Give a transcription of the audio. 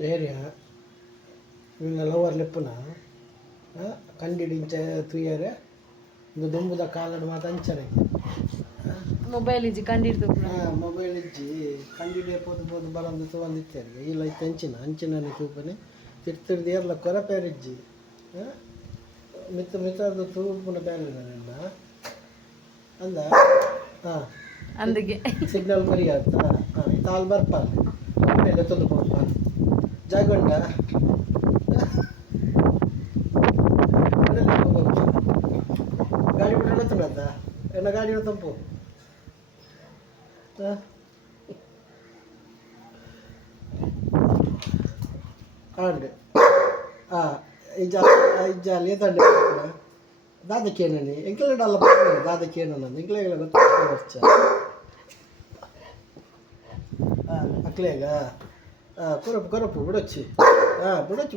area lover ಲೆಪ್ಪುನ ಕಂಡಿಡಿಂಚ ತುಯ್ಯರೆ ಇಂದು ದುಂಬುದ ಕಾಲಡ್ ಮಾತ ಅಂಚನೆ ಮೊಬೈಲ್ ಇಜ್ಜಿ ಕಂಡಿಡ್ದು ಮೊಬೈಲ್ ಇಜ್ಜಿ ಕಂಡಿಡಿಯ ಪೋದು ಪೋದು ಬರಂದು ತಗೊಂಡಿತ್ತೇರಿಗೆ ಇಲ್ಲ ಇತ್ತು ಅಂಚಿನ ತೂಪನೆ ತಿರ್ತಿರ್ದು ಏರ್ಲ ಕೊರ ಪೇರಿಜ್ಜಿ ಮಿತ್ರದು ತೂಪುನ ಬೇರೆಲ್ಲ ಅಂದ ಹಾಂ ಅಂದಿಗೆ ಸಿಗ್ನಲ್ ಮರಿ ಆಗ್ತಾ ತಾಲ್ ಬರ್ಪಾಲೆ ತೊಂದು ಕೊಡ್ಪ ಜಾಗೊಂಡ ಗಾಡಿ ಬಿಟ್ಟು ತುಣತ್ತ ಎನ್ನ ಗಾಡಿ ತಂಪು ಆಂಡ್ ಇಜ್ಜಾಲಿ ತಂಡೆ దాదకేనని ఎంకలేడాల దాదకేనన్నది ఎంకలేగల వచ్చా అక్కలేగా కొరపు కొరపు బుడొచ్చి బుడొచ్చు